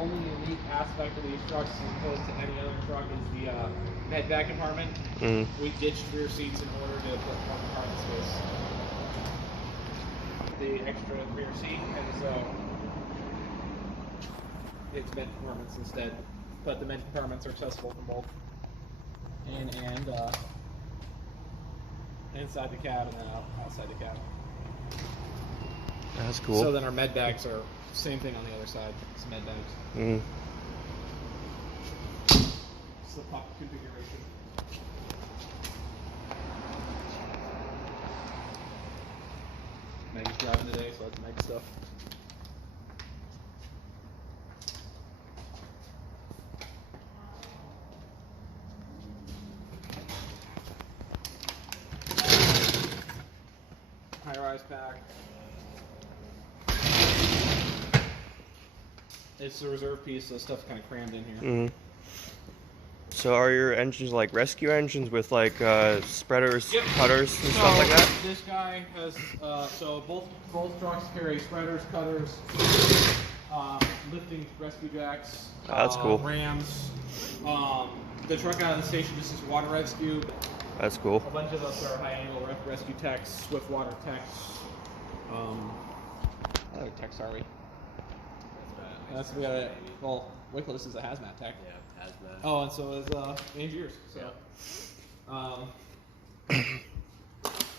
only unique aspect of these trucks as opposed to any other truck is the med vac compartment. We ditched rear seats in order to put more compartment space. The extra rear seat, and so it's med compartments instead. But the med compartments are accessible from both in and inside the cab and then outside the cab. That's cool. So then our med bags are same thing on the other side. It's med bags. It's the pop configuration. Meg's driving today, so that's Meg stuff. High-rise pack. It's a reserve piece, so stuff's kind of crammed in here. So are your engines like rescue engines with like spreaders, cutters, and stuff like that? This guy has, so both trucks carry spreaders, cutters, lifting rescue jacks. Oh, that's cool. Rams. The truck out of the station just is water rescue. That's cool. A bunch of us are high-angle rescue techs, swift water techs. What other techs are we? That's we got a, well, Wycliffe is a hazmat tech. Yeah, hazmat. Oh, and so is Angiers. So,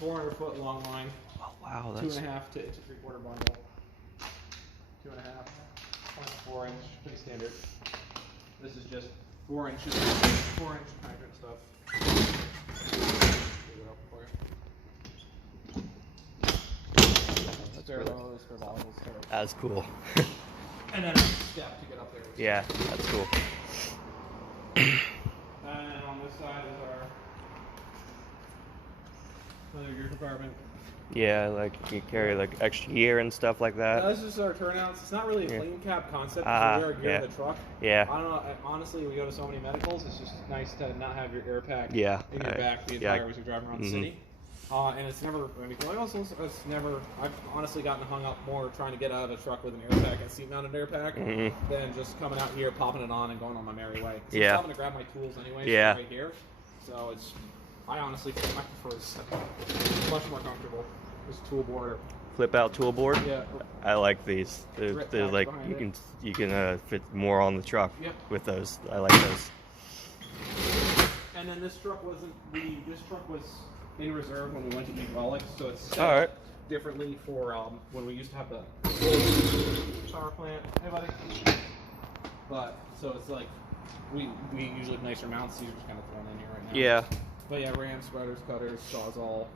400-foot long line. Oh wow, that's 2.5 to 3/4 bundle. 2.5, 4 inch, pretty standard. This is just 4 inches, 4-inch hydrant stuff. That's cool. And then a step to get up there. Yeah, that's cool. And on this side is our another gear compartment. Yeah, like you carry like extra gear and stuff like that. This is our turnouts. It's not really a clean cab concept. Ah, It's our gear in the truck. Yeah. I don't know. Honestly, we go to so many medicals. It's just nice to not have your air pack in your back the entire way you're driving around the city. And it's never. I mean, like also, it's never. I've honestly gotten hung up more trying to get out of a truck with an air pack and seat-mounted air pack than just coming out here, popping it on, and going on my merry way. I'm coming to grab my tools anyway. Right here. So it's. I honestly prefer this. It's much more comfortable. This tool board. Flip out tool board. Yeah. I like these. They're like you can fit more on the truck with those. I like those. And then this truck wasn't. This truck was in reserve when we went to hydraulics, so it's set up differently for when we used to have the power plant. Hey, buddy. But so it's like we usually have nicer mounts. These are just kind of thrown in here right now. Yeah. But yeah, rams, spreaders, cutters, sawzall.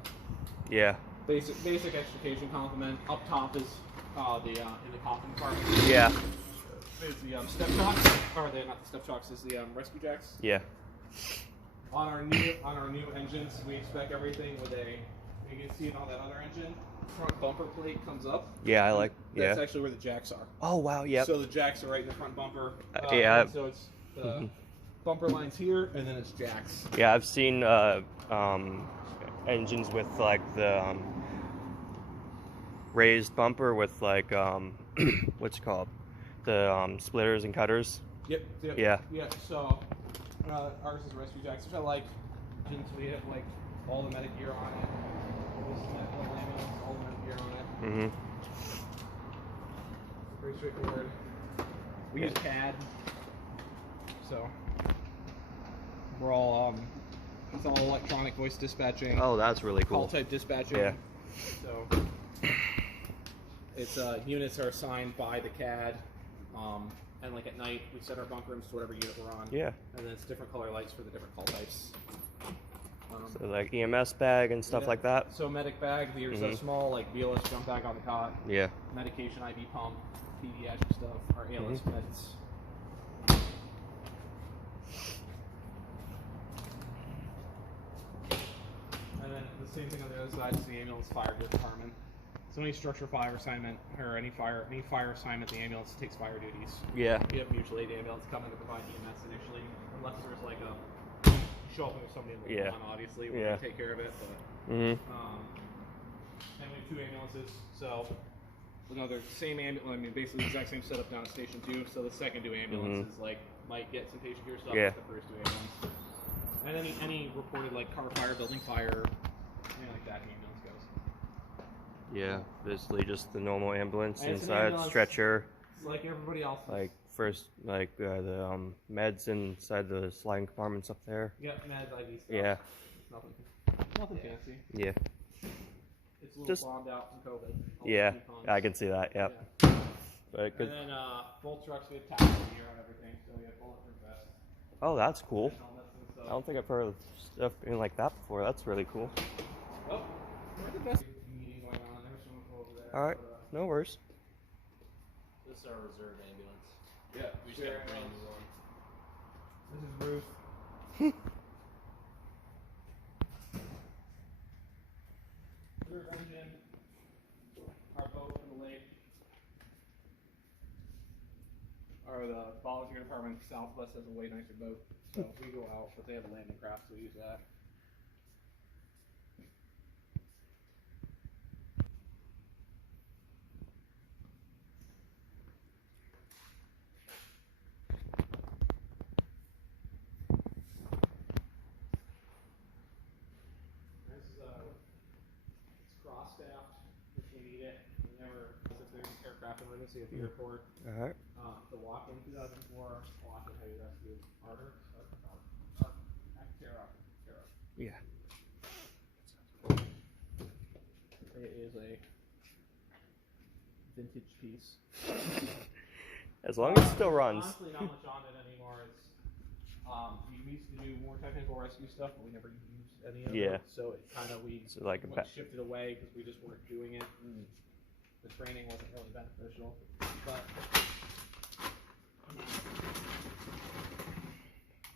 Yeah. Basic extrication complement. Up top is in the coffin compartment. Yeah. Is the step shocks, or not the step shocks, is the rescue jacks. Yeah. On our new engines, we expect everything with a. You can see it on that other engine. Front bumper plate comes up. Yeah, I like. That's actually where the jacks are. Oh wow, yeah. So the jacks are right in the front bumper. Yeah. So it's bumper lines here, and then it's jacks. Yeah, I've seen engines with like the raised bumper with like what's it called, the splitters and cutters. Yep. Yeah. Yeah. So ours is rescue jacks, which I like. Engines we have like all the medic gear on it. This is all the medic gear on it. Pretty straightforward. We use CAD, so we're all it's all electronic voice dispatching. Oh, that's really cool. Call type dispatching. Yeah. So it's units are assigned by the CAD, and like at night we set our bunk rooms to whatever unit we're on. Yeah. And then it's different color lights for the different call types. So like EMS bag and stuff like that. So medic bag, these are small, like BLS jump bag on the cot. Yeah. Medication, IV pump, pediatric stuff, our ALS meds. And then the same thing on the other side is the ambulance fire gear department. So any structure fire assignment or any fire assignment, the ambulance takes fire duties. Yeah. We have mutual aid ambulance coming to provide EMS initially, unless there's like a show up with somebody in the one, obviously we're gonna take care of it. But and we have 2 ambulances, so No, they're the same ambulance. I mean, basically the exact same setup down at Station 2. So the second 2 ambulance is like might get some patient care stuff. Yeah. The first 2 ambulance. And any reported like car fire, building fire, anything like that, ambulance goes. Yeah, basically just the normal ambulance And inside, ambulance, stretcher. Like everybody else. Like first, like the meds inside the sliding compartments up there. Yeah, meds, IV stuff. Yeah. Nothing fancy. Yeah. It's a little bombed out from COVID. Yeah, I can see that. Yep. Yeah. But and then both trucks we have tax gear on everything, so we have bulletproof vests. Oh, that's cool. I I don't think I've heard of stuff being like that before. That's really cool. Oh, we're the best meeting going on. There's someone over there. All right, no worries. This is our reserve ambulance. Yeah, We just got a brand new one. This is Ruth. Reserve engine. Our boat from the lake. The volunteer department Southwest has a way nicer boat, so we go out, but they have a landing craft, so we use that. It's cross-staffed if we need it. We never, if there's an aircraft emergency at the airport. All right. The walk-in 2004 walk-in heavy rescue Arter. Yeah. It is a vintage piece. As long as it still runs. Honestly, not much on it anymore. It's we used to do more technical rescue stuff, but we never used any of it. So it kind of shifted away because we just weren't doing it, and the training wasn't really beneficial. But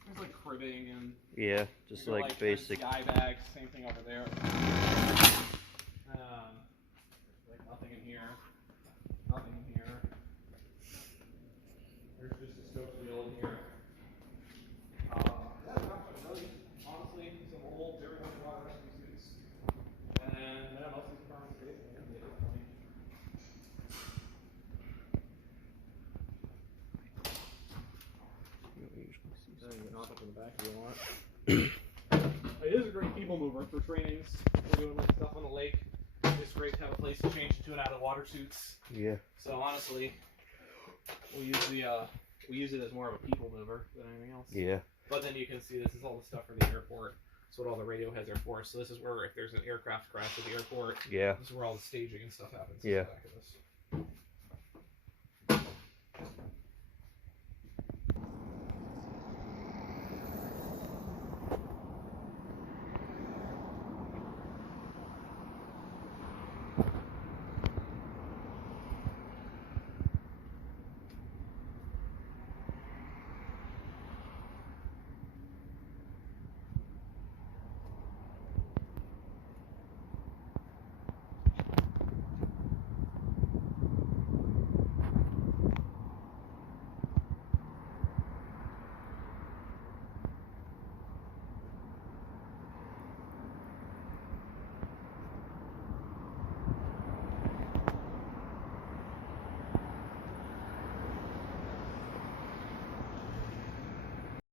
there's like cribbing and just like basic. Eye bags, same thing over there. Like nothing in here. Nothing in here. There's just a stove wheel in here. Honestly, some old, very much water rescue suits. And most of these departments are basically empty at this point. Knock up in the back if you want. It is a great people mover for trainings. We're doing like stuff on the lake. It's great to have a place to change into and out of water suits. Yeah. So honestly, we use it as more of a people mover than anything else. Yeah. But then you can see this is all the stuff for the airport. That's what all the radio heads are for. So this is where if there's an aircraft crash at the airport, this is where all the staging and stuff happens. Yeah. Back of this.